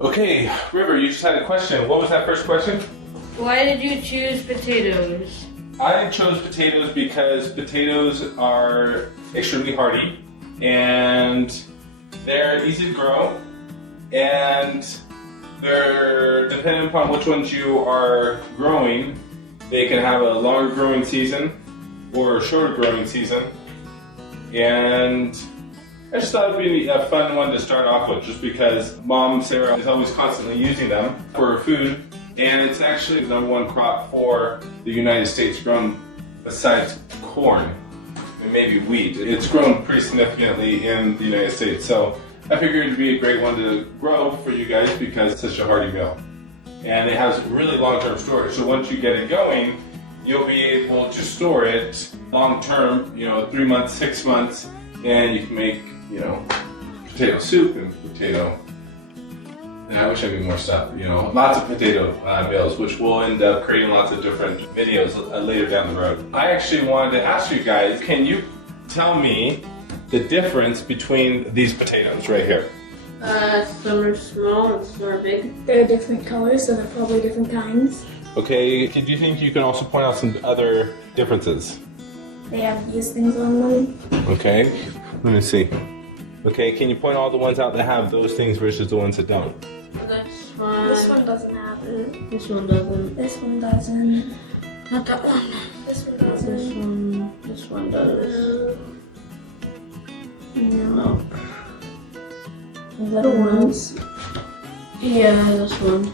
Okay, River, you just had a question. What was that first question? Why did you choose potatoes? I chose potatoes because potatoes are extremely hardy and they're easy to grow, and they're depending upon which ones you are growing, they can have a longer growing season or a shorter growing season. And I just thought it'd be a fun one to start off with, just because Mom Sarah is always constantly using them for food, and it's actually the #1 crop for the United States, grown besides corn and maybe wheat. It's grown pretty significantly in the United States, so I figured it'd be a great one to grow for you guys because it's such a hardy meal. And it has really long-term storage, so once you get it going, you'll be able to store it long-term, 3 months, 6 months, and you can make, potato soup and potato, and I wish I knew more stuff, lots of potato meals, which will end up creating lots of different videos later down the road. I actually wanted to ask you guys, can you tell me the difference between these potatoes right here? Some are small and some are big. They're different colors, so they're probably different kinds. Okay, do you think you can also point out some other differences? They have these things on them. Okay, let me see. Okay, can you point all the ones out that have those things versus the ones that don't? This one doesn't have it. This one doesn't. This one doesn't. Not that one. This one doesn't. This one does. No. The little ones. Yeah, this one.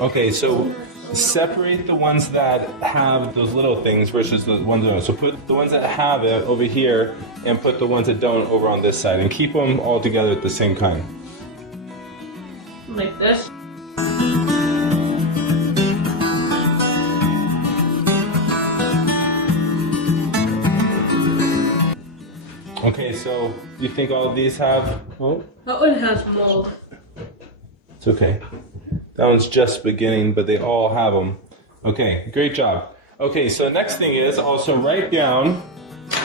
Okay, so separate the ones that have those little things versus the ones that don't. So put the ones that have it over here and put the ones that don't over on this side, and keep them all together at the same kind. Like this. Okay, so do you think all of these have mold? That one has mold. It's okay. That one's just beginning, but they all have them. Okay, great job. Okay, so the next thing is also write down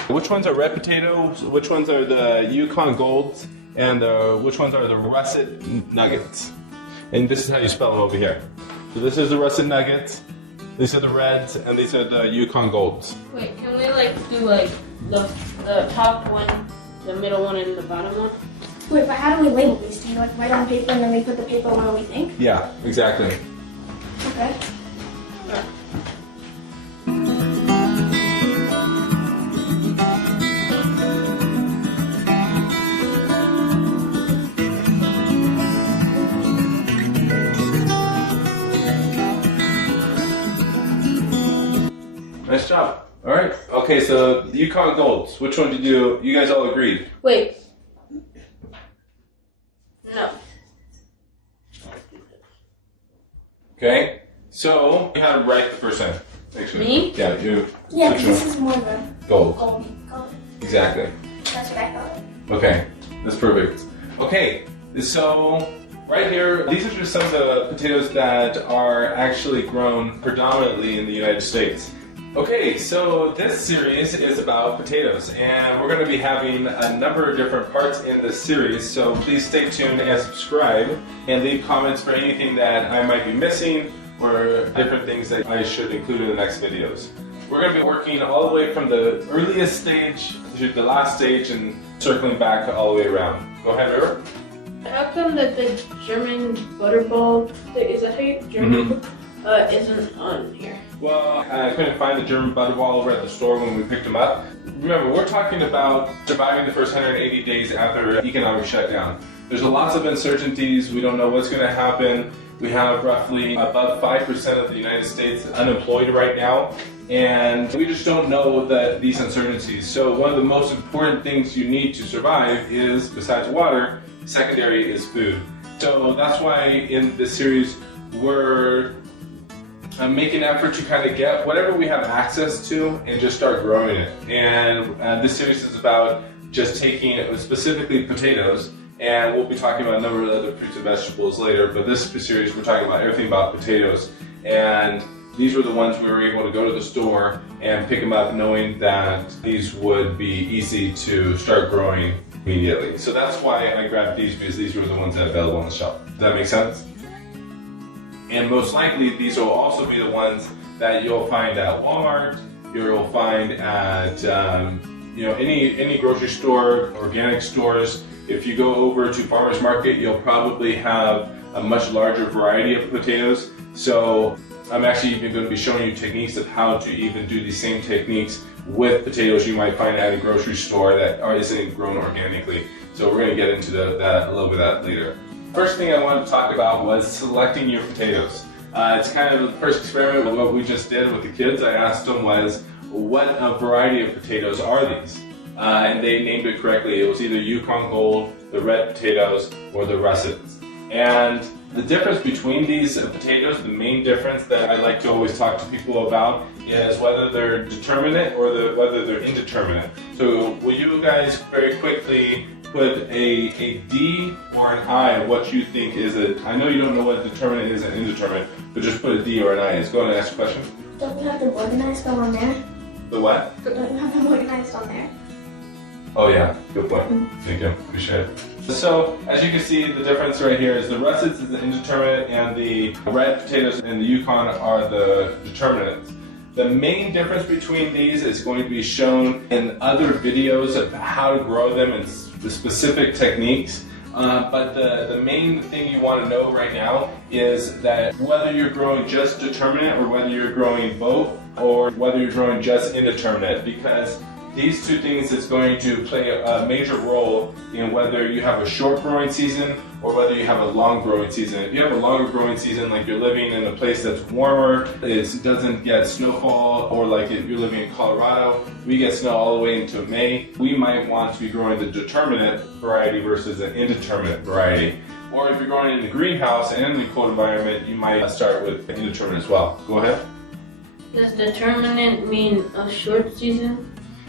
which ones are red potatoes, which ones are the Yukon Golds, and which ones are the russet nuggets. And this is how you spell them over here. So this is the russet nuggets, these are the reds, and these are the Yukon Golds. Wait, can we do the top one, the middle one, and the bottom one? Wait, but how do we label these? Do you write on paper and then we put the paper where we think? Yeah, exactly. Okay. Nice job. All right. Okay, so the Yukon Golds. Which one did you guys all agreed? Wait. No. Okay. So you had to write the first time. Actually. Me? Yeah, you. Yeah, but this is more of a Gold. gold. Exactly. That's what I thought. Okay, that's perfect. Okay, so right here, these are just some of the potatoes that are actually grown predominantly in the United States. Okay, so this series is about potatoes, and we're going to be having a number of different parts in this series, so please stay tuned and subscribe, and leave comments for anything that I might be missing, or different things that I should include in the next videos. We're going to be working all the way from the earliest stage to the last stage and circling back all the way around. Go ahead, River. How come that the German butterball, is that how you, German, isn't on here? Well, I couldn't find the German butterball over at the store when we picked them up. Remember, we're talking about surviving the first 180 days after economic shutdown. There's lots of uncertainties. We don't know what's going to happen. We have roughly above 5% of the United States unemployed right now, and we just don't know these uncertainties. So one of the most important things you need to survive is, besides water, secondary is food. So that's why in this series we're make an effort to kind of get whatever we have access to and just start growing it. And this series is about just taking specifically potatoes, and we'll be talking about a number of other fruits and vegetables later, but this series we're talking about everything about potatoes. And these were the ones we were able to go to the store and pick them up knowing that these would be easy to start growing immediately. So that's why I grabbed these, because these were the ones that are available on the shelf. Does that make sense? And most likely these will also be the ones that you'll find at Walmart, you'll find at any grocery store, organic stores. If you go over to farmers market, you'll probably have a much larger variety of potatoes. So I'm actually even going to be showing you techniques of how to even do these same techniques with potatoes you might find at a grocery store that isn't grown organically. So we're going to get into a little bit of that later. First thing I wanted to talk about was selecting your potatoes. It's kind of the first experiment with what we just did with the kids. I asked them was, what variety of potatoes are these? And they named it correctly. It was either Yukon Gold, the red potatoes, or the russets. And the difference between these potatoes, the main difference that I like to always talk to people about is whether they're determinate or whether they're indeterminate. So will you guys very quickly put a D or an I of what you think is it? I know you don't know what determinate is and indeterminate, but just put a D or an I. Go ahead and ask a question. Don't you have the organized go on there? The what? Don't you have them organized on there? Oh yeah, good point. Thank you, appreciate it. So, as you can see, the difference right here is the russets is the indeterminate and the red potatoes and the Yukon are the determinates. The main difference between these is going to be shown in other videos of how to grow them and the specific techniques. But the main thing you want to know right now is that whether you're growing just determinate or whether you're growing both or whether you're growing just indeterminate, because these two things is going to play a major role in whether you have a short growing season or whether you have a long growing season. If you have a longer growing season, like you're living in a place that's warmer, it doesn't get snowfall, or like if you're living in Colorado, we get snow all the way into May, we might want to be growing the determinate variety versus an indeterminate variety. Or if you're growing in the greenhouse and in a cold environment, you might start with indeterminate as well. Go ahead. Does determinate mean a short season?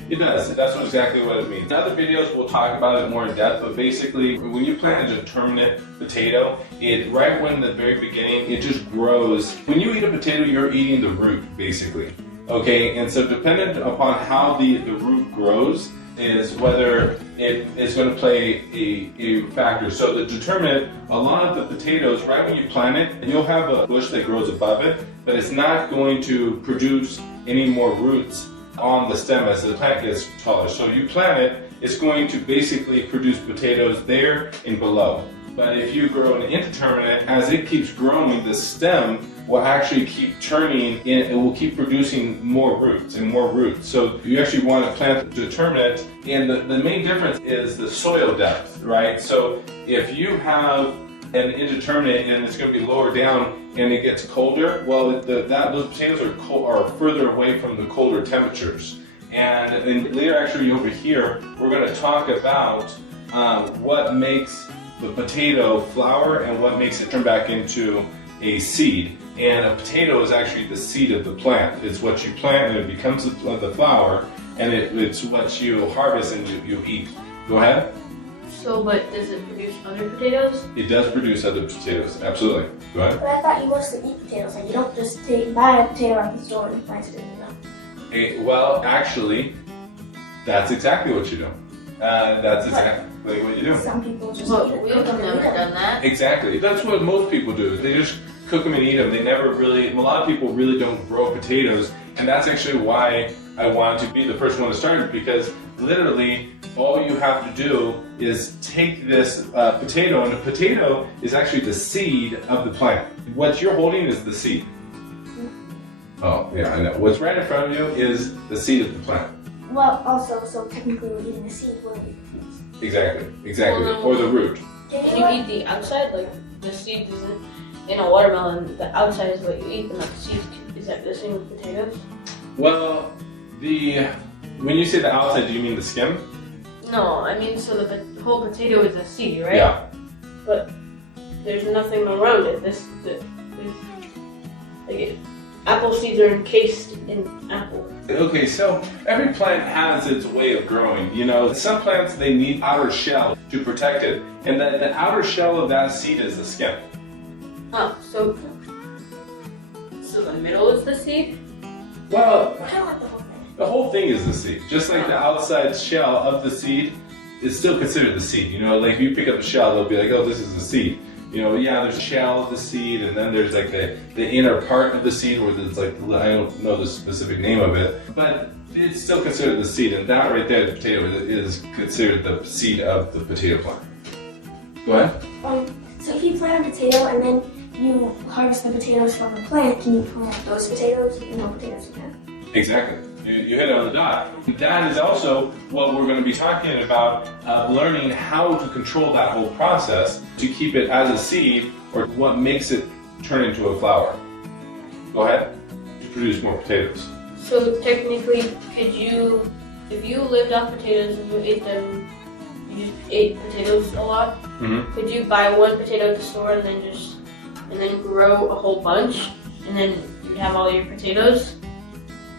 It does. That's exactly what it means. In other videos, we'll talk about it more in depth, but basically, when you plant a determinate potato, right when the very beginning, it just grows. When you eat a potato, you're eating the root, basically. Okay, and so dependent upon how the root grows is whether it is going to play a factor. So the determinate, a lot of the potatoes, right when you plant it, you'll have a bush that grows above it, but it's not going to produce any more roots on the stem as the plant gets taller. So you plant it, it's going to basically produce potatoes there and below. But if you grow an indeterminate, as it keeps growing, the stem will actually keep turning and it will keep producing more roots and more roots. So you actually want to plant determinate, and the main difference is the soil depth, right? So if you have an indeterminate and it's going to be lower down and it gets colder, well, those potatoes are further away from the colder temperatures. And later, actually over here, we're going to talk about what makes the potato flower and what makes it turn back into a seed. And a potato is actually the seed of the plant. It's what you plant and it becomes the flower, and it's what you harvest and you eat. Go ahead. So, but does it produce other potatoes? It does produce other potatoes, absolutely. Go ahead. But I thought you mostly eat potatoes. Like you don't just buy a potato at the store and plant it in your mouth. Well, actually, that's exactly what you do. That's exactly what you do. Some people just Well, eat it. we've never done that. Exactly. That's what most people do. They just cook them and eat them. They never really, a lot of people really don't grow potatoes. And that's actually why I wanted to be the first one to start, because literally all you have to do is take this potato, and the potato is actually the seed of the plant. What you're holding is the seed. Oh, yeah, I know. What's right in front of you is the seed of the plant. Well, also, so technically we're eating the seed, we're eating the fruits. Exactly. Well, no. Or the root. Can you eat the outside? Like the seed is in a watermelon, the outside is what you eat, and not the seeds. Is that the same with potatoes? Well, when you say the outside, do you mean the skin? No, I mean, so the whole potato is a seed, right? Yeah. But there's nothing around it. Apple seeds are encased in apple. Okay, so every plant has its way of growing. You know, some plants, they need outer shell to protect it, and the outer shell of that seed is the skin. Oh, so the middle is the seed? Well, Kind of like the whole thing. the whole thing is the seed. Just like the outside shell of the seed it's still considered the seed. You know, like if you pick up the shell, they'll be like, oh, this is the seed. You know, yeah, there's a shell of the seed, and then there's like the inner part of the seed, where it's like, I don't know the specific name of it, but it's still considered the seed, and that right there, the potato, is considered the seed of the potato plant. Go ahead. So if you plant a potato and then you harvest the potatoes from the plant, can you plant those potatoes? No potatoes again. Exactly. You hit it on the dot. That is also what we're going to be talking about, learning how to control that whole process to keep it as a seed, or what makes it turn into a flower. Go ahead. To produce more potatoes. So technically, could you, if you lived off potatoes and you ate them, you just ate potatoes a lot, could you buy one potato at the store and then grow a whole bunch, and then you'd have all your potatoes?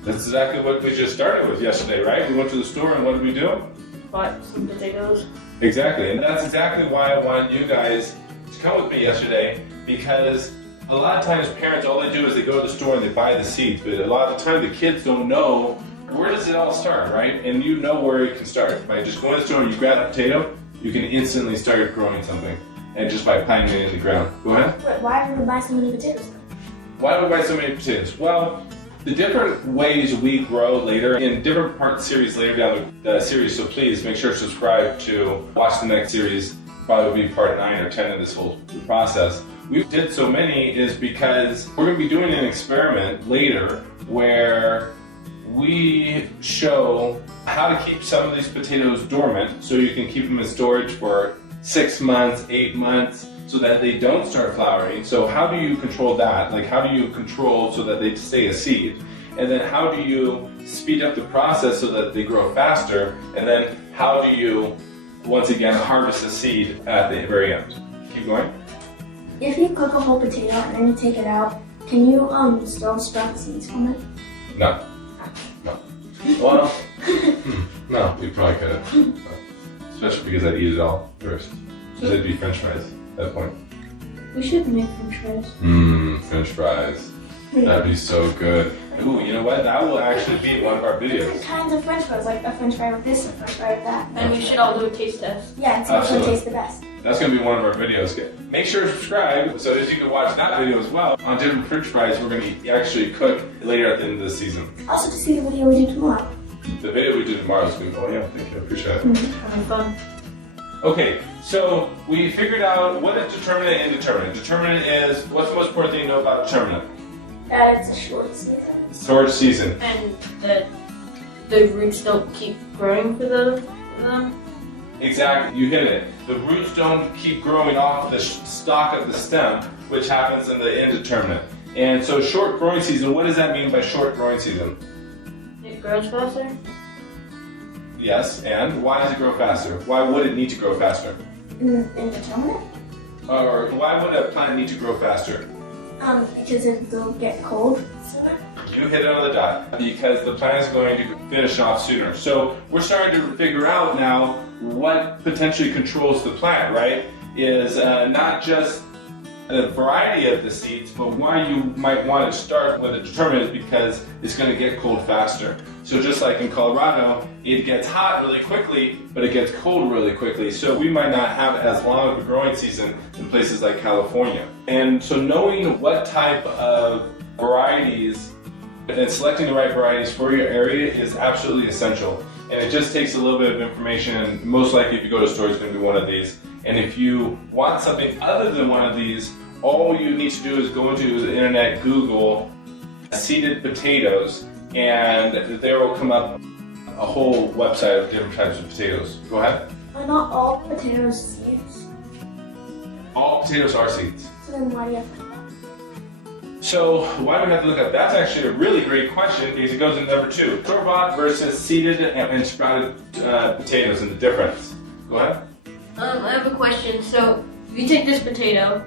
That's exactly what we just started with yesterday, right? We went to the store and what did we do? Bought some potatoes. Exactly, and that's exactly why I wanted you guys to come with me yesterday, because a lot of times parents, all they do is they go to the store and they buy the seeds, but a lot of the time the kids don't know where does it all start, right? And you know where it can start. By just going to the store and you grab a potato, you can instantly start growing something, and just by planting it in the ground. Go ahead. Wait, why do we buy so many potatoes? Why do we buy so many potatoes? Well, the different ways we grow later in different part series later down the series, so please make sure to subscribe to watch the next series, probably be part 9 or 10 of this whole process. We did so many is because we're going to be doing an experiment later where we show how to keep some of these potatoes dormant so you can keep them in storage for 6 months, 8 months, so that they don't start flowering. So how do you control that? Like, how do you control so that they stay a seed? And then how do you speed up the process so that they grow faster? And then how do you, once again, harvest the seed at the very end? Keep going. If you cook a whole potato and then you take it out, can you still sprout seeds from it? No. No. Well, no, you probably couldn't. No. Especially because I'd eat it all first. So it'd be French fries at that point. We should make French fries. French fries. That'd be so good. Ooh, you know what? That will actually be one of our videos. Different kinds of French fries, like a French fry with this, a French fry with that. And we should all do a taste test. Yeah, and see which one tastes the best. That's going to be one of our videos. Make sure to subscribe so that you can watch that video as well. On different French fries we're going to actually cook later at the end of the season. Also to see the video we do tomorrow. The video we do tomorrow is going to be, oh yeah, thank you, I appreciate it. Having fun. Okay, so we figured out what is determinant and indeterminate. Determinant is, what's the most important thing to know about determinant? That it's a short season. Short season. And that the roots don't keep growing for them. Exactly, you hit it. The roots don't keep growing off the stalk of the stem, which happens in the indeterminate. And so short growing season, what does that mean by short growing season? It grows faster? Yes, and why does it grow faster? Why would it need to grow faster? Indeterminate? Or why would a plant need to grow faster? Because it'll get cold sooner. You hit it on the dot. Because the plant is going to finish off sooner. So we're starting to figure out now what potentially controls the plant, right? Is not just the variety of the seeds, but why you might want to start with a determinant is because it's going to get cold faster. So just like in Colorado, it gets hot really quickly, but it gets cold really quickly. So we might not have as long of a growing season in places like California. And so knowing what type of varieties and selecting the right varieties for your area is absolutely essential. And it just takes a little bit of information, and most likely if you go to a store, it's going to be one of these. And if you want something other than one of these, all you need to do is go into the internet, Google seeded potatoes, and there will come up a whole website of different types of potatoes. Go ahead. Are not all potatoes seeds? All potatoes are seeds. So then why do you have to? So why do we have to look up? That's actually a really great question because it goes into number 2. Store-bought versus seeded and sprouted potatoes and the difference. Go ahead. I have a question. So if you take this potato,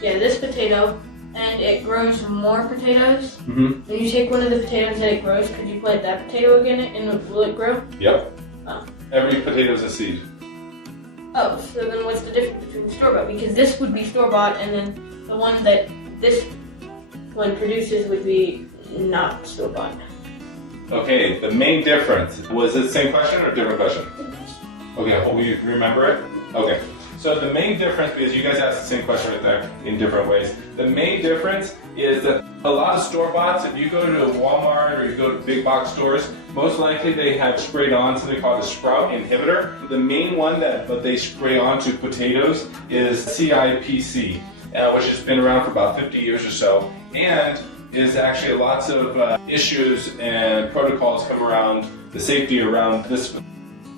this potato, and it grows more potatoes, then you take one of the potatoes that it grows, could you plant that potato again and will it grow? Yep. Oh. Every potato is a seed. Oh, so then what's the difference between store-bought? Because this would be store-bought, and then the one that this one produces would be not store-bought. Okay, the main difference. Was it the same question or a different question? Okay, well, we remember it? Okay. So the main difference, because you guys asked the same question right there in different ways, the main difference is that a lot of store-boughts, if you go to a Walmart or you go to big box stores, most likely they have sprayed on something called a sprout inhibitor. The main one that they spray onto potatoes is CIPC, which has been around for about 50 years or so, and is actually lots of issues and protocols come around the safety around this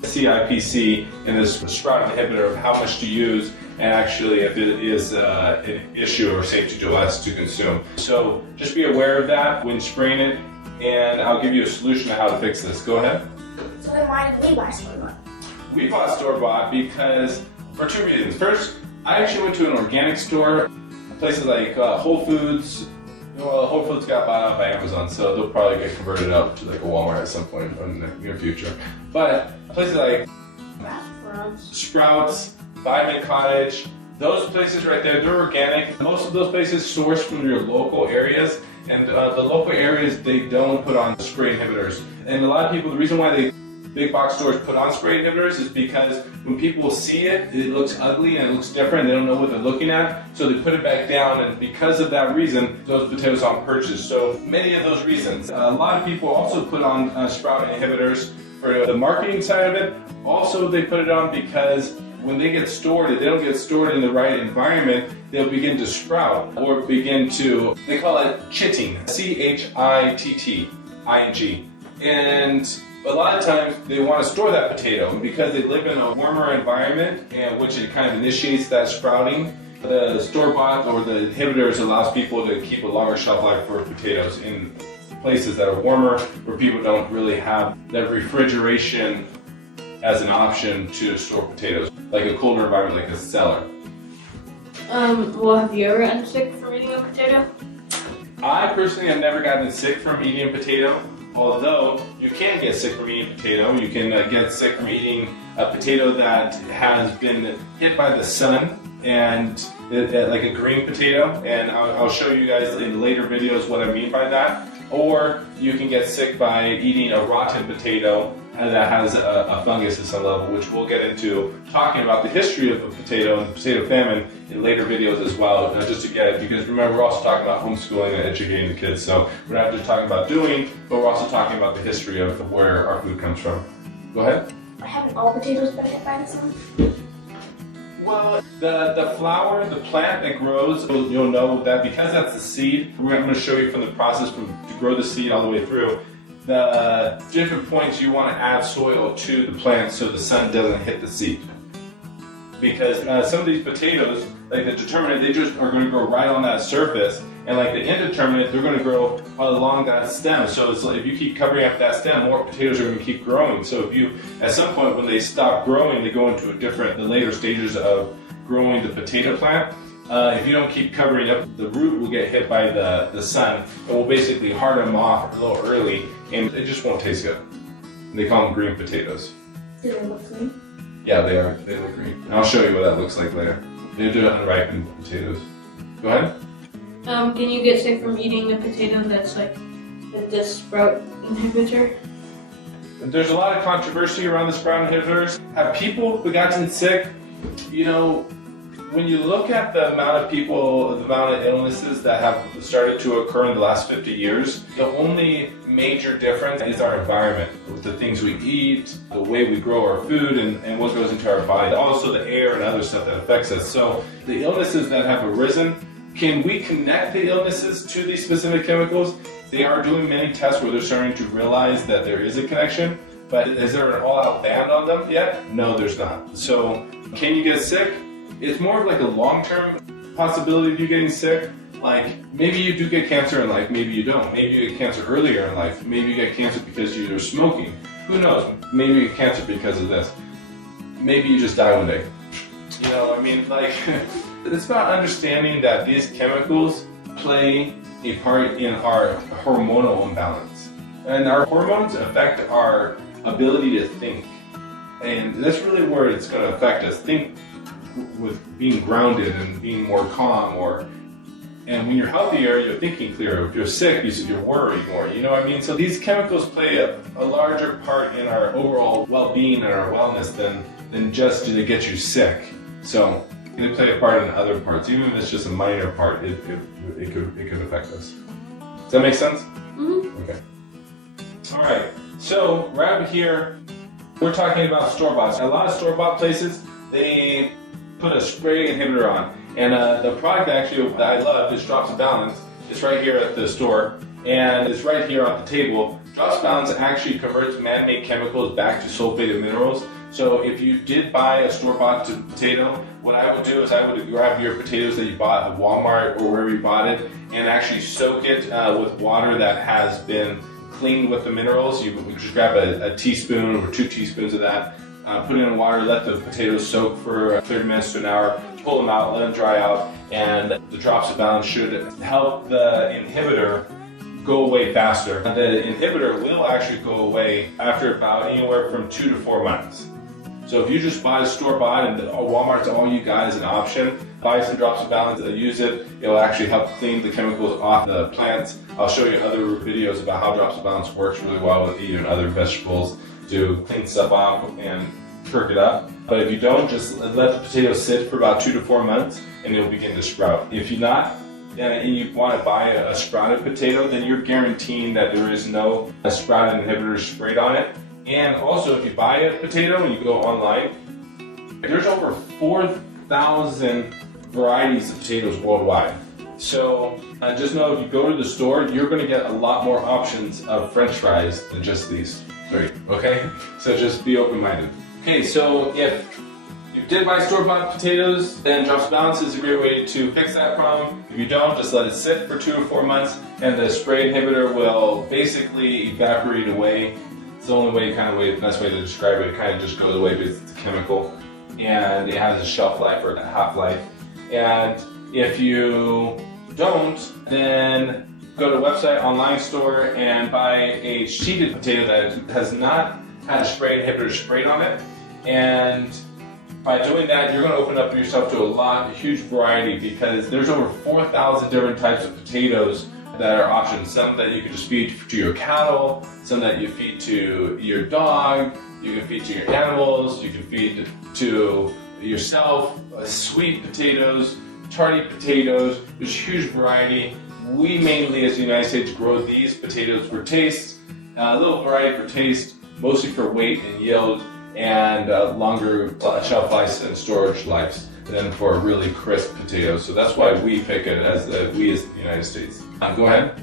CIPC and this sprout inhibitor of how much to use and actually if it is an issue or safety to us to consume. So just be aware of that when spraying it, and I'll give you a solution to how to fix this. Go ahead. So then why did we buy store-bought? We bought store-bought because for two reasons. First, I actually went to an organic store, places like Whole Foods. Well, Whole Foods got bought out by Amazon, so they'll probably get converted out to like a Walmart at some point in the near future. But places like Sprouts, Vitamin Cottage, those places right there, they're organic. Most of those places source from your local areas, and the local areas, they don't put on spray inhibitors. And a lot of people, the reason why big box stores put on spray inhibitors is because when people see it, it looks ugly and it looks different. They don't know what they're looking at, so they put it back down. And because of that reason, those potatoes aren't purchased. So many of those reasons. A lot of people also put on sprout inhibitors for the marketing side of it. Also, they put it on because when they get stored, if they don't get stored in the right environment, they'll begin to sprout or begin to, they call it chitting, CHITTING. And a lot of times they want to store that potato because they live in a warmer environment, and which it kind of initiates that sprouting. The store-bought or the inhibitors allows people to keep a longer shelf life for potatoes in places that are warmer, where people don't really have that refrigeration as an option to store potatoes, like a colder environment, like a cellar. Well, have you ever gotten sick from eating a potato? I personally have never gotten sick from eating a potato, although you can get sick from eating a potato. You can get sick from eating a potato that has been hit by the sun, and like a green potato, and I'll show you guys in later videos what I mean by that. Or you can get sick by eating a rotten potato that has a fungus at some level, which we'll get into talking about the history of the potato and the potato famine in later videos as well, just to get, because remember, we're also talking about homeschooling and educating the kids, so we're not just talking about doing, but we're also talking about the history of where our food comes from. Go ahead. Haven't all potatoes been hit by the sun? Well, the flower, the plant that grows, you'll know that because that's the seed. I'm going to show you from the process to grow the seed all the way through. The different points you want to add soil to the plant so the sun doesn't hit the seed. Because some of these potatoes, like the determinate, they just are going to grow right on that surface. And like the indeterminate, they're going to grow along that stem. So it's like if you keep covering up that stem, more potatoes are going to keep growing. So if you, at some point when they stop growing, they go into the later stages of growing the potato plant. If you don't keep covering up, the root will get hit by the sun. It will basically harden them off a little early, and it just won't taste good. They call them green potatoes. Do they look green? Yeah, they are. They look green. And I'll show you what that looks like later. They're unripened potatoes. Go ahead. Can you get sick from eating a potato that's like the sprout inhibitor? There's a lot of controversy around the sprout inhibitors. Have people gotten sick? You know, when you look at the amount of people, the amount of illnesses that have started to occur in the last 50 years, the only major difference is our environment. With the things we eat, the way we grow our food, and what goes into our body. Also the air and other stuff that affects us. So the illnesses that have arisen, can we connect the illnesses to these specific chemicals? They are doing many tests where they're starting to realize that there is a connection, but is there an all-out ban on them yet? No, there's not. So can you get sick? It's more of like a long-term possibility of you getting sick. Like maybe you do get cancer in life, maybe you don't. Maybe you get cancer earlier in life. Maybe you get cancer because you're smoking. Who knows? Maybe you get cancer because of this. Maybe you just die one day. You know, I mean, like, it's about understanding that these chemicals play a part in our hormonal imbalance. And our hormones affect our ability to think. And that's really where it's going to affect us. Think with being grounded and being more calm, And when you're healthier, you're thinking clearer. If you're sick, you're worried more. You know what I mean? So these chemicals play a larger part in our overall well-being and our wellness than just to get you sick. So they play a part in other parts. Even if it's just a minor part, it could affect us. Does that make sense? Mm-hmm. Okay. All right. So right here, we're talking about store-bought. A lot of store-bought places, they put a spray inhibitor on. And the product actually that I love is Drops of Balance. It's right here at the store, and it's right here on the table. Drops of Balance actually converts man-made chemicals back to sulfated minerals. So if you did buy a store-bought potato, what I would do is I would grab your potatoes that you bought at Walmart or wherever you bought it, and actually soak it with water that has been cleaned with the minerals. You would just grab a teaspoon or 2 teaspoons of that, put it in water, let the potatoes soak for 30 minutes to an hour, pull them out, let them dry out, and the Drops of Balance should help the inhibitor go away faster. The inhibitor will actually go away after about anywhere from 2 to 4 months. So if you just buy a store-bought and Walmart's all you got as an option, buy some Drops of Balance, use it. It'll actually help clean the chemicals off the plants. I'll show you other videos about how Drops of Balance works really well with even other vegetables to clean stuff off and perk it up. But if you don't, just let the potato sit for about 2 to 4 months and it'll begin to sprout. If you're not, and you want to buy a sprouted potato, then you're guaranteeing that there is no sprouted inhibitor sprayed on it. And also, if you buy a potato and you go online, there's over 4,000 varieties of potatoes worldwide. So just know if you go to the store, you're going to get a lot more options of French fries than just these 3. Okay? So just be open-minded. Okay, so if you did buy store-bought potatoes, then Drops of Balance is a great way to fix that problem. If you don't, just let it sit for 2 to 4 months, and the spray inhibitor will basically evaporate away. It's the only way, best way to describe it. It kind of just goes away because it's a chemical, and it has a shelf life or a half-life. And if you don't, then go to a website, online store, and buy a sheeted potato that has not had a spray inhibitor sprayed on it. And by doing that, you're going to open up yourself to a huge variety, because there's over 4,000 different types of potatoes that are options. Some that you can just feed to your cattle, some that you feed to your dog, you can feed to your animals, you can feed to yourself, sweet potatoes, tarty potatoes. There's a huge variety. We mainly, as the United States, grow these potatoes for taste, a little variety for taste, mostly for weight and yield, and longer shelf lives and storage lives than for really crisp potatoes. So that's why we pick it as the United States. Go ahead.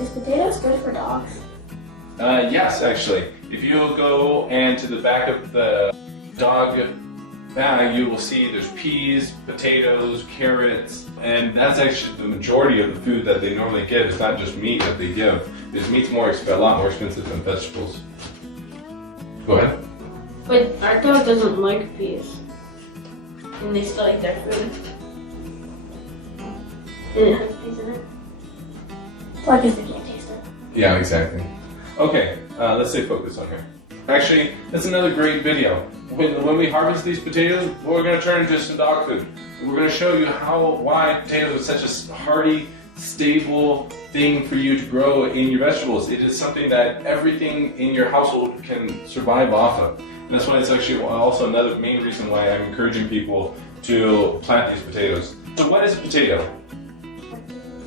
Is potatoes good for dogs? Yes, actually. If you go and to the back of the dog bag, you will see there's peas, potatoes, carrots, and that's actually the majority of the food that they normally get. It's not just meat that they give. Because meat's a lot more expensive than vegetables. Go ahead. But our dog doesn't like peas, and they still eat their food. And it has peas in it. Well, I guess they can't taste it. Yeah, exactly. Okay, let's stay focused on here. Actually, that's another great video. When we harvest these potatoes, we're going to turn into some dog food. We're going to show you why potatoes are such a hearty, stable thing for you to grow in your vegetables. It is something that everything in your household can survive off of. And that's why it's actually also another main reason why I'm encouraging people to plant these potatoes. So what is a potato?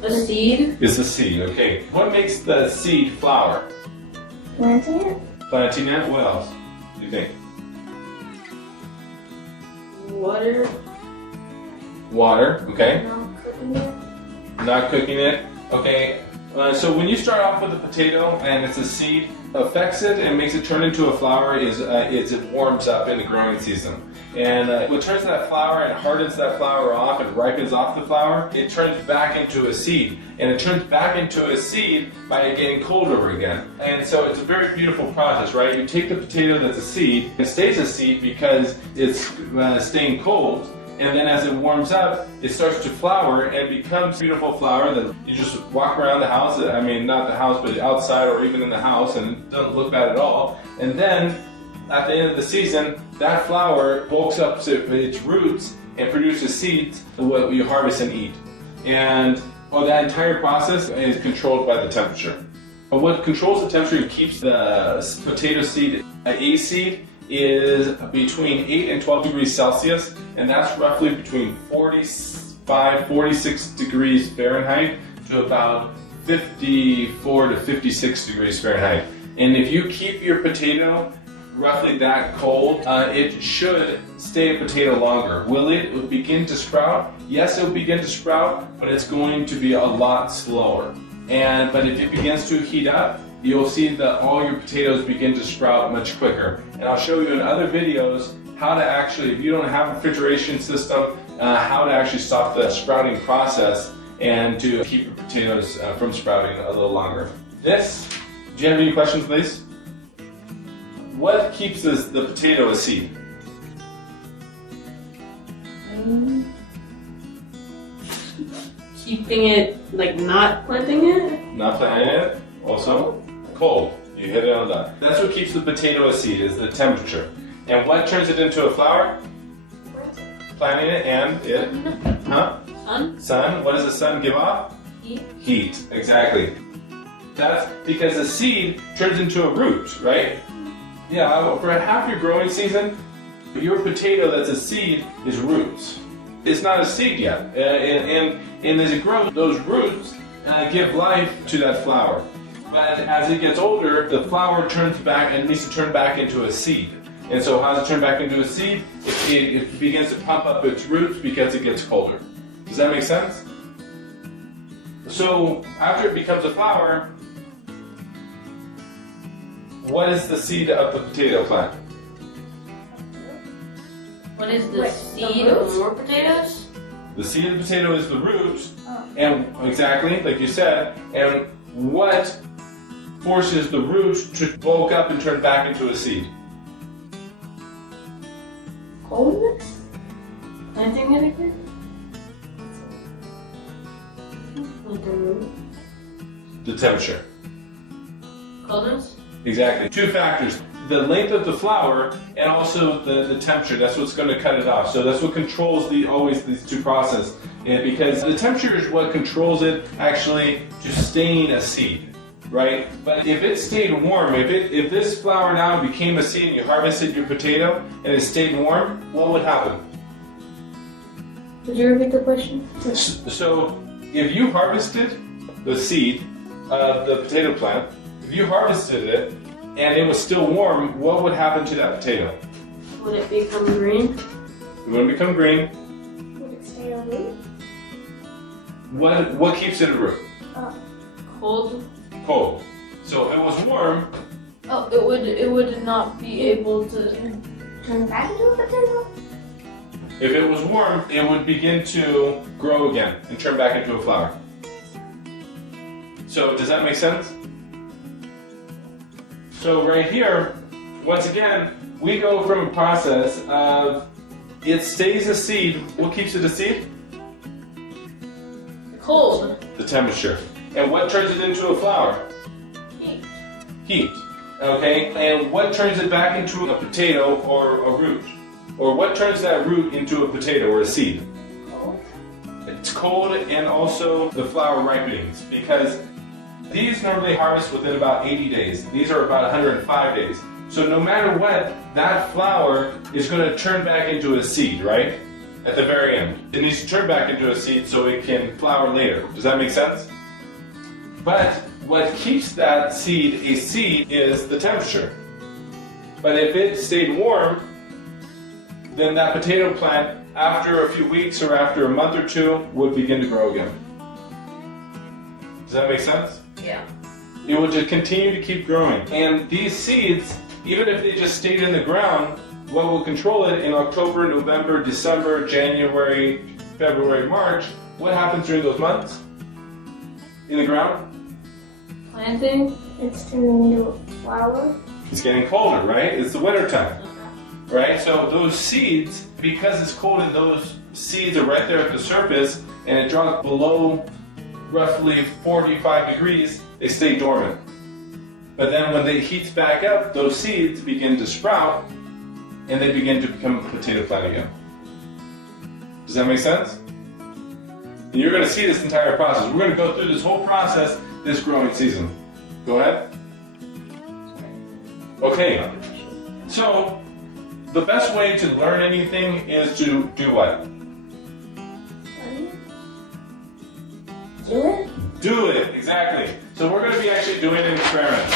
A seed? It's a seed, okay. What makes the seed flower? Planting it? Planting it? What else do you think? Water. Water, okay. No, cooking it. Not cooking it, okay. So when you start off with a potato and it's a seed, affects it and makes it turn into a flower is it warms up in the growing season. And what turns that flower and hardens that flower off and ripens off the flower, it turns back into a seed. And it turns back into a seed by it getting colder again. And so it's a very beautiful process, right? You take the potato that's a seed, it stays a seed because it's staying cold. And then as it warms up, it starts to flower and becomes a beautiful flower that you just walk around the house, I mean not the house, but outside or even in the house, and it doesn't look bad at all. And then at the end of the season, that flower bulks up to its roots and produces seeds, what you harvest and eat. And that entire process is controlled by the temperature. And what controls the temperature and keeps the potato seed a seed is between 8 and 12 degrees Celsius, and that's roughly between 46 degrees Fahrenheit to about 54 to 56 degrees Fahrenheit. And if you keep your potato roughly that cold, it should stay a potato longer. Will it begin to sprout? Yes, it will begin to sprout, but it's going to be a lot slower. But if it begins to heat up, you'll see that all your potatoes begin to sprout much quicker. And I'll show you in other videos how to actually, if you don't have a refrigeration system, how to actually stop the sprouting process and to keep your potatoes from sprouting a little longer. Do you have any questions, please? What keeps the potato a seed? Keeping it, like not planting it? Not planting it. Also, cold. You hit it on that. That's what keeps the potato a seed, is the temperature. And what turns it into a flower? Planting it and it, Sun. Sun. What does the sun give off? Heat. Heat. Exactly. That's because the seed turns into a root, right? Yeah, for half your growing season, your potato that's a seed is roots. It's not a seed yet. And as it grows, those roots give life to that flower. But as it gets older, the flower turns back and needs to turn back into a seed. And so how does it turn back into a seed? It begins to pump up its roots because it gets colder. Does that make sense? So after it becomes a flower, what is the seed of the potato plant? What is the seed of more potatoes? The seed of the potato is the root, and exactly like you said. And what forces the root to bulk up and turn back into a seed? Coldness? Planting it again? Like the root? The temperature. Coldness? Exactly. Two factors. The length of the flower and also the temperature. That's what's going to cut it off. So that's what controls always these two processes. Because the temperature is what controls it actually to staying a seed, right? But if it stayed warm, if this flower now became a seed and you harvested your potato and it stayed warm, what would happen? Could you repeat the question? So if you harvested the seed of the potato plant, if you harvested it and it was still warm, what would happen to that potato? Would it become green? It wouldn't become green. Would it stay a root? What keeps it a root? Cold? Cold. So if it was warm, Oh, it would not be able to. Turn back into a potato? if it was warm, it would begin to grow again and turn back into a flower. So does that make sense? So right here, once again, we go from a process of it stays a seed. What keeps it a seed? Cold. The temperature. And what turns it into a flower? Heat. Heat. Okay? And what turns it back into a potato or a root? Or what turns that root into a potato or a seed? Cold. It's cold and also the flower ripenings, because these normally harvest within about 80 days. These are about 105 days. So no matter what, that flower is going to turn back into a seed, right? At the very end. It needs to turn back into a seed so it can flower later. Does that make sense? But what keeps that seed a seed is the temperature. But if it stayed warm, then that potato plant, after a few weeks or after a month or two, would begin to grow again. Does that make sense? Yeah. It will just continue to keep growing. And these seeds, even if they just stayed in the ground, what will control it in October, November, December, January, February, March, what happens during those months? In the ground? Planting. It's turning into a flower. It's getting colder, right? It's the winter time. Right? So those seeds, because it's cold and those seeds are right there at the surface and it drops below roughly 45 degrees, they stay dormant. But then when it heats back up, those seeds begin to sprout and they begin to become a potato plant again. Does that make sense? And you're going to see this entire process. We're going to go through this whole process this growing season. Go ahead. Okay. So, the best way to learn anything is to do what? Do it? Do it, exactly. So we're going to be actually doing an experiment.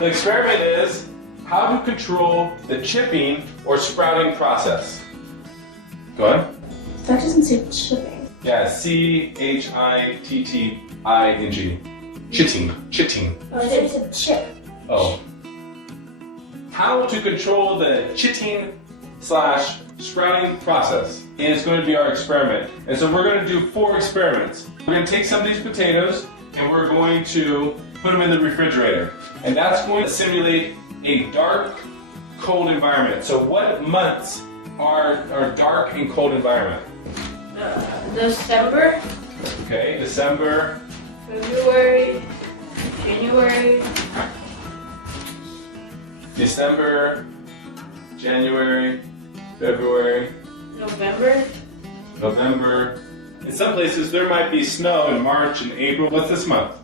The experiment is how to control the chipping or sprouting process. Go ahead. That doesn't say chipping. Yeah, CHITTING. Chitting. Oh, it said chip. Oh. How to control the chitting/sprouting process. And it's going to be our experiment. And so we're going to do 4 experiments. We're going to take some of these potatoes and we're going to put them in the refrigerator. And that's going to simulate a dark, cold environment. So what months are dark and cold environment? December, Okay, December, February, January, December, January, February, November. November. In some places there might be snow in March and April. What's this month?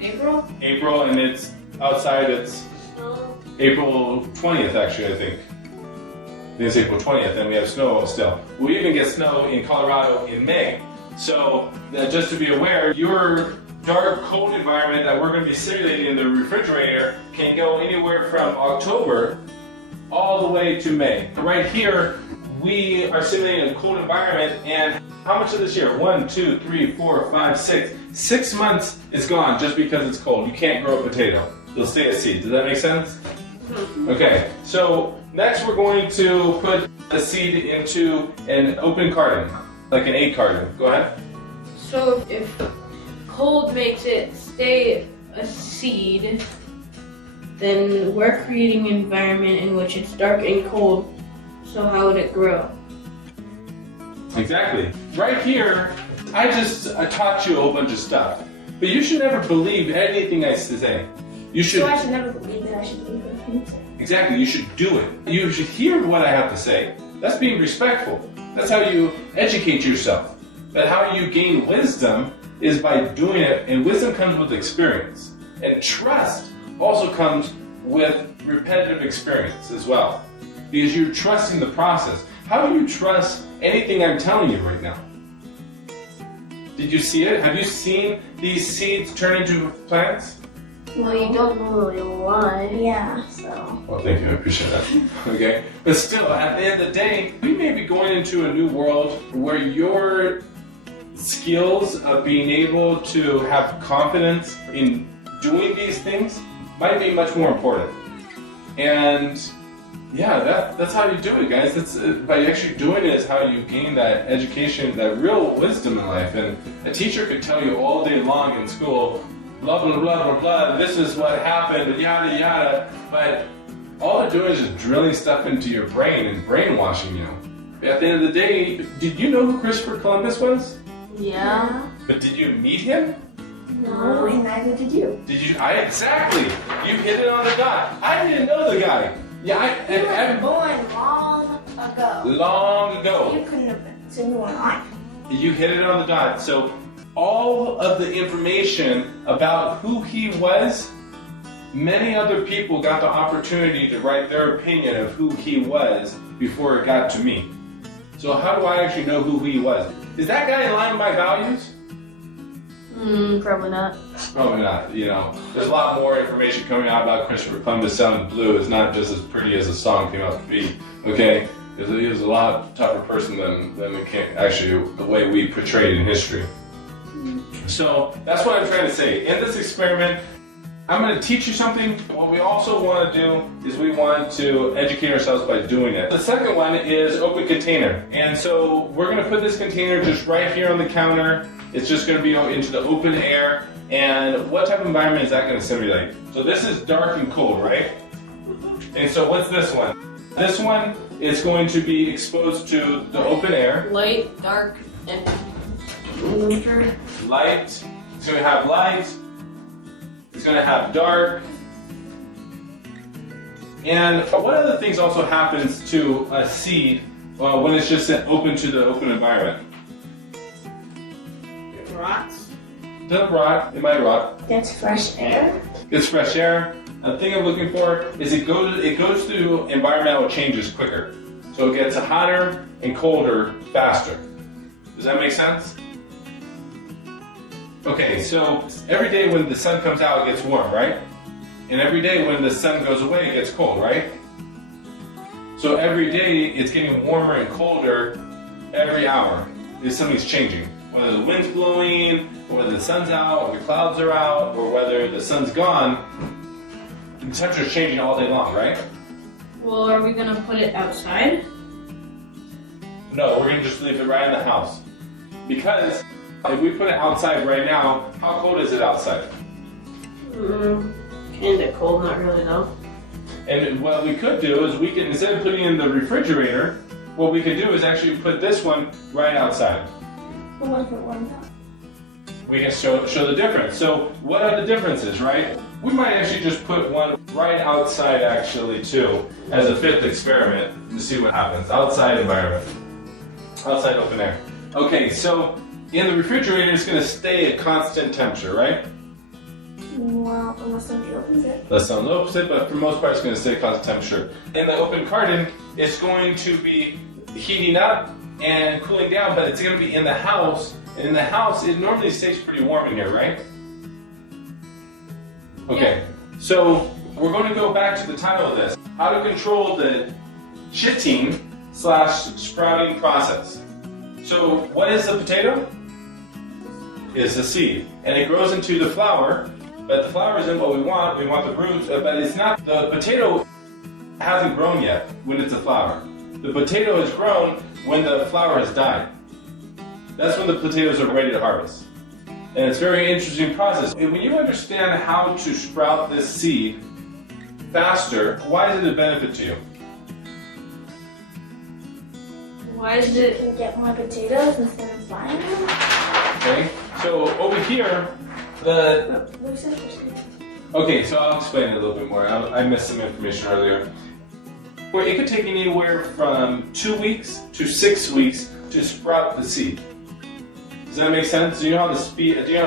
April. April, and it's outside, it's Snow. April 20th actually, I think. I think it's April 20th and we have snow still. We even get snow in Colorado in May. So just to be aware, your dark, cold environment that we're going to be simulating in the refrigerator can go anywhere from October all the way to May. Right here, we are simulating a cold environment, and how much of this year? 1, 2, 3, 4, 5, 6. 6 months is gone just because it's cold. You can't grow a potato. It'll stay a seed. Does that make sense? Okay, so next we're going to put a seed into an open carton, like an egg carton. Go ahead. So if cold makes it stay a seed, then we're creating an environment in which it's dark and cold. So how would it grow? Exactly. Right here, I taught you a whole bunch of stuff, but you should never believe anything I say. You should. So I should never believe that. I should believe what you say. Exactly. You should do it. You should hear what I have to say. That's being respectful. That's how you educate yourself. But how you gain wisdom is by doing it, and wisdom comes with experience. And trust also comes with repetitive experience as well. Because you're trusting the process. How do you trust anything I'm telling you right now? Did you see it? Have you seen these seeds turn into plants? Well, you don't know why. Yeah, so. Well, thank you. I appreciate that. Okay? But still, at the end of the day, we may be going into a new world where your skills of being able to have confidence in doing these things might be much more important. And yeah, that's how you do it, guys. That's by actually doing it is how you gain that education, that real wisdom in life. And a teacher could tell you all day long in school, blah blah blah blah blah. This is what happened, and yada yada. But all they're doing is just drilling stuff into your brain and brainwashing you. At the end of the day, did you know who Christopher Columbus was? Yeah. But did you meet him? No, and neither did you. Did you? Exactly. You hit it on the dot. I didn't know the guy. Yeah, You were born long ago. long ago. You couldn't have been. So you weren't on. You hit it on the dot. So all of the information about who he was, many other people got the opportunity to write their opinion of who he was before it got to me. So how do I actually know who he was? Is that guy in line with my values? Probably not. Probably not. You know, there's a lot more information coming out about Christopher Columbus sounding blue. It's not just as pretty as the song came out to be. Okay, he was a lot tougher person than actually the way we portrayed in history. So that's what I'm trying to say. In this experiment, I'm going to teach you something. What we also want to do is we want to educate ourselves by doing it. The second one is open container. And so we're going to put this container just right here on the counter. It's just going to be into the open air. And what type of environment is that going to simulate? So this is dark and cold, right? And so what's this one? This one is going to be exposed to the open air. Light, dark, and winter. Light. It's going to have light. It's going to have dark. And one of the things also happens to a seed when it's just open to the open environment. rots? Doesn't rot. It might rot. That's fresh air. It's fresh air. The thing I'm looking for is it goes through environmental changes quicker. So it gets hotter and colder faster. Does that make sense? Okay, so every day when the sun comes out, it gets warm, right? And every day when the sun goes away, it gets cold, right? So every day it's getting warmer and colder every hour. Something's changing. Whether the wind's blowing, or whether the sun's out, or the clouds are out, or whether the sun's gone, the temperature's changing all day long, right? Well, are we gonna put it outside? No, we're gonna just leave it right in the house. Because if we put it outside right now, how cold is it outside? Kinda cold, not really though. And what we could do is we can, instead of putting it in the refrigerator, what we could do is actually put this one right outside. But what if it warms up? We can show the difference. So what are the differences, right? We might actually just put one right outside actually too, as a fifth experiment to see what happens. Outside environment. Outside open air. Okay, so in the refrigerator it's going to stay at constant temperature, right? Well, unless somebody opens it. Unless someone opens it, but for the most part it's going to stay at constant temperature. In the open carton, it's going to be heating up and cooling down, but it's going to be in the house. And in the house, it normally stays pretty warm in here, right? Okay, so we're going to go back to the title of this. How to control the chitting/sprouting process. So what is the potato? It's the seed. And it grows into the flower, but the flower isn't what we want. We want the roots, but it's not. The potato hasn't grown yet when it's a flower. The potato has grown when the flower has died. That's when the potatoes are ready to harvest. And it's a very interesting process. When you understand how to sprout this seed faster, why is it a benefit to you? Why is You it? can get more potatoes instead of buying them. Okay, so over here, okay, so I'll explain it a little bit more. I missed some information earlier. Well, it could take anywhere from 2 weeks to 6 weeks to sprout the seed. Does that make sense? Do you know how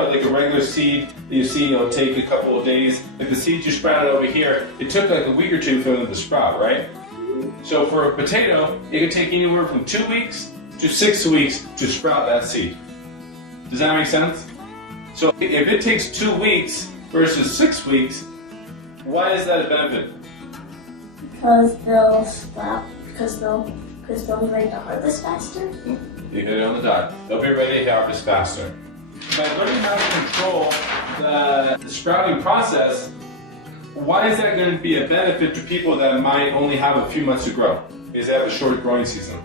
like a regular seed that you see, take a couple of days? Like the seeds you sprouted over here, it took like a week or two for them to sprout, right? So for a potato, it could take anywhere from 2 weeks to 6 weeks to sprout that seed. Does that make sense? So if it takes 2 weeks versus 6 weeks, why is that a benefit? Because they'll sprout. Because they'll be ready to harvest faster. You hit it on the dot. They'll be ready to harvest faster. By learning how to control the sprouting process, why is that going to be a benefit to people that might only have a few months to grow? Because they have a short growing season.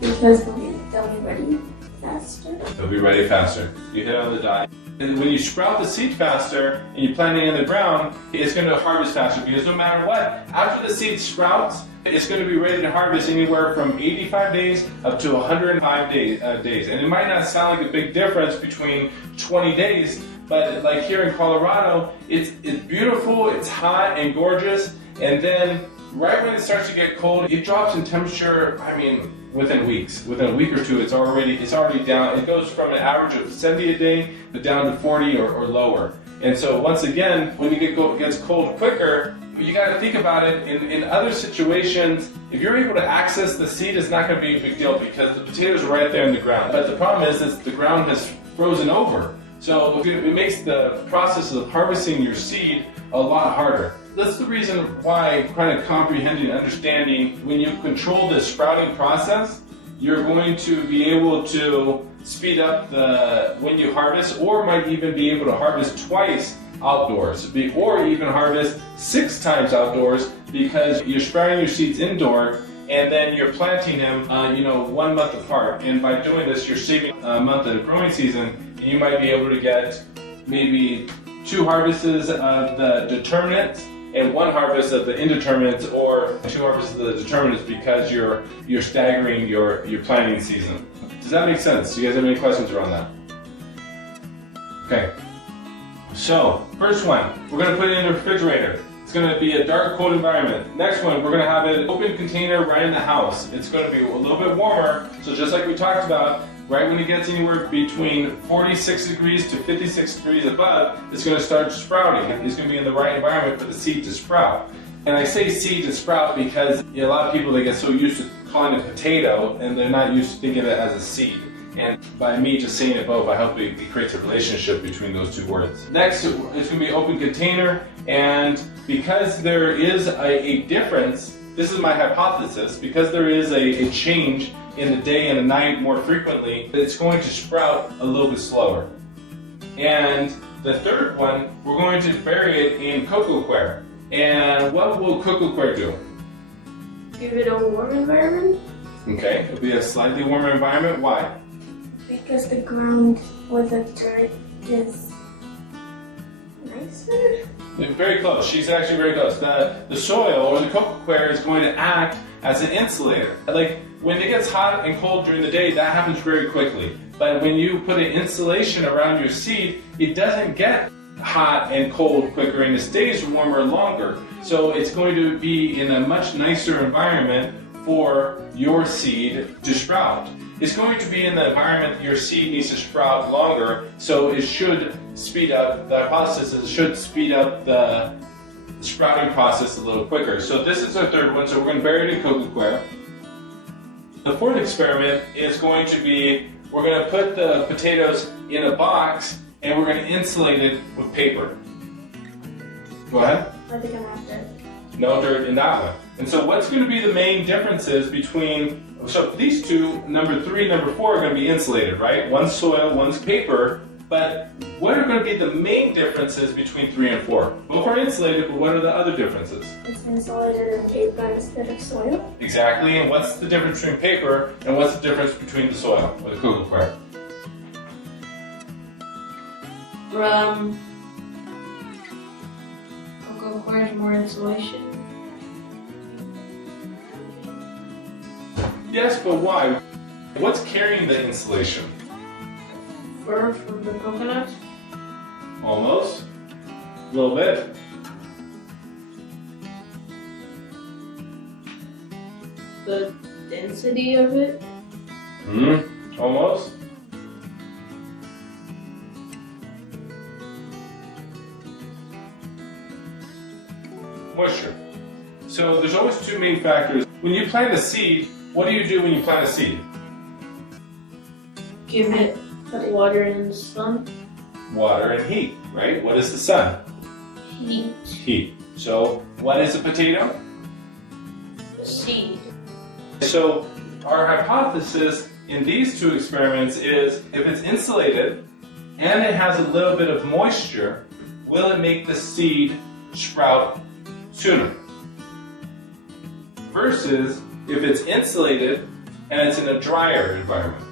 Because they'll be ready faster. They'll be ready faster. You hit it on the dot. And when you sprout the seed faster and you plant it in the ground, it's going to harvest faster because no matter what, after the seed sprouts, it's going to be ready to harvest anywhere from 85 days up to 105 days. And it might not sound like a big difference between 20 days, but like here in Colorado, it's beautiful, it's hot and gorgeous, and then right when it starts to get cold, it drops in temperature, within weeks. Within a week or two, it's already down. It goes from an average of 70 a day to down to 40 or lower. And so once again, when it gets cold quicker, you got to think about it in other situations. If you're able to access the seed, it's not going to be a big deal because the potatoes are right there in the ground. But the problem is the ground has frozen over. So it makes the process of harvesting your seed a lot harder. That's the reason why kind of comprehending and understanding when you control the sprouting process, you're going to be able to speed up when you harvest, or might even be able to harvest twice outdoors, or even harvest 6 times outdoors because you're sprouting your seeds indoor and then you're planting them 1 month apart. And by doing this, you're saving a month of the growing season, and you might be able to get maybe 2 harvests of the determinants and 1 harvest of the indeterminates, or 2 harvests of the determinants because you're staggering your planting season. Does that make sense? Do you guys have any questions around that? Okay. So, first one, we're going to put it in the refrigerator. It's going to be a dark, cold environment. Next one, we're going to have an open container right in the house. It's going to be a little bit warmer. So just like we talked about, right when it gets anywhere between 46 degrees to 56 degrees above, it's going to start sprouting. It's going to be in the right environment for the seed to sprout. And I say seed to sprout because a lot of people, they get so used to calling it potato and they're not used to thinking of it as a seed. And by me just saying it both, I hope it creates a relationship between those two words. Next, it's going to be open container, and because there is a difference, this is my hypothesis, because there is a change in the day and the night more frequently, it's going to sprout a little bit slower. And the third one, we're going to bury it in cocoa coir. And what will cocoa coir do? Give it a warm environment? Okay, it'll be a slightly warmer environment. Why? Because the ground or the dirt is nicer? Very close. She's actually very close. The soil or the cocoa coir is going to act as an insulator. Like when it gets hot and cold during the day, that happens very quickly. But when you put an insulation around your seed, it doesn't get hot and cold quicker, and it stays warmer longer. So it's going to be in a much nicer environment for your seed to sprout. It's going to be in the environment your seed needs to sprout longer, so it should speed up, the hypothesis is it should speed up the sprouting process a little quicker. So this is our third one, so we're going to bury it in cocoa coir. The fourth experiment is going to be, we're going to put the potatoes in a box and we're going to insulate it with paper. Go ahead. Are they gonna have dirt? No dirt in that one. And so what's going to be the main differences between, so these two, number 3 and number 4 are going to be insulated, right? One's soil, one's paper. But what are going to be the main differences between 3 and 4? Both are insulated, but what are the other differences? It's insulated in paper instead of soil. Exactly, and what's the difference between paper and what's the difference between the soil or the cocoa coir? Cocoa coir is more insulation. Yes, but why? What's carrying the insulation? Fur from the coconut. Almost. A little bit. The density of it. Almost. Moisture. So there's always two main factors. When you plant a seed, what do you do when you plant a seed? Give it water and sun. Water and heat, right? What is the sun? Heat. Heat. So what is a potato? A seed. So our hypothesis in these two experiments is if it's insulated and it has a little bit of moisture, will it make the seed sprout sooner? Versus if it's insulated and it's in a drier environment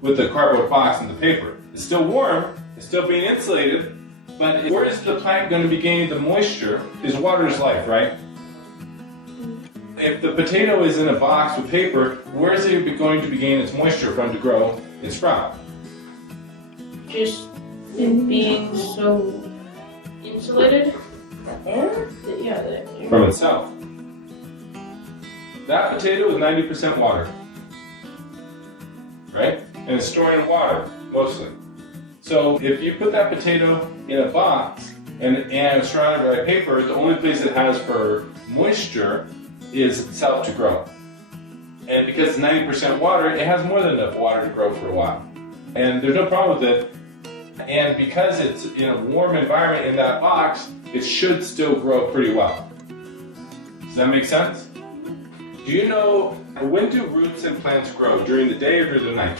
with the cardboard box and the paper. It's still warm, it's still being insulated, but where is the plant going to be gaining the moisture? Because water is life, right? If the potato is in a box with paper, where is it going to be gaining its moisture from to grow and sprout? Just it being so insulated. The air? Yeah, the air. From itself. That potato is 90% water, right? And it's storing water, mostly. So if you put that potato in a box and surrounded by paper, the only place it has for moisture is itself to grow. And because it's 90% water, it has more than enough water to grow for a while. And there's no problem with it. And because it's in a warm environment in that box, it should still grow pretty well. Does that make sense? Do you know, when do roots and plants grow? During the day or during the night?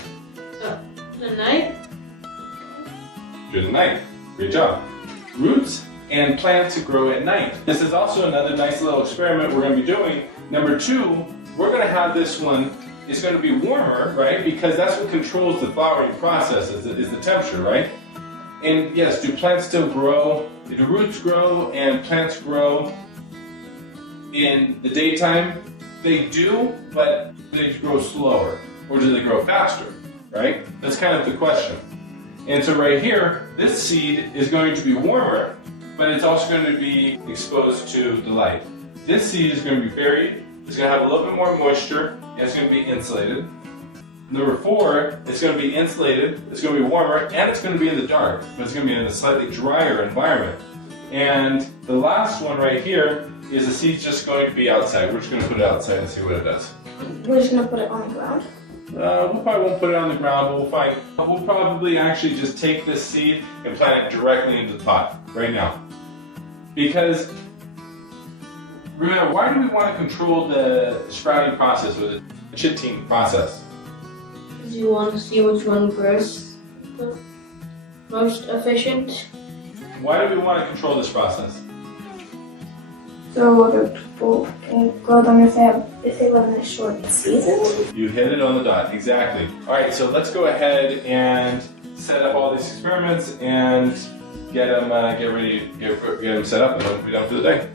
The night? During the night. Great job. Roots and plants grow at night. This is also another nice little experiment we're going to be doing. Number 2, we're going to have this one, it's going to be warmer, right? Because that's what controls the flowering process, is the temperature, right? And yes, do plants still grow? Do roots grow and plants grow in the daytime? They do, but they grow slower. Or do they grow faster, right? That's kind of the question. And so right here, this seed is going to be warmer but it's also going to be exposed to the light. This seed is going to be buried, it's going to have a little bit more moisture, and it's going to be insulated. Number 4, it's going to be insulated, it's going to be warmer, and it's going to be in the dark, but it's going to be in a slightly drier environment. And the last one right here is the seed's just going to be outside. We're just going to put it outside and see what it does. We're just going to put it on the ground? We probably won't put it on the ground, but we'll probably actually just take this seed and plant it directly into the pot right now. Because, remember, why do we want to control the sprouting process or the chitting process? Because you want to see which one grows the most efficient. Why do we want to control this process? So other people can grow them if they live in a short season? You hit it on the dot, exactly. Alright, so let's go ahead and set up all these experiments and get them set up and then we'll be done for the day.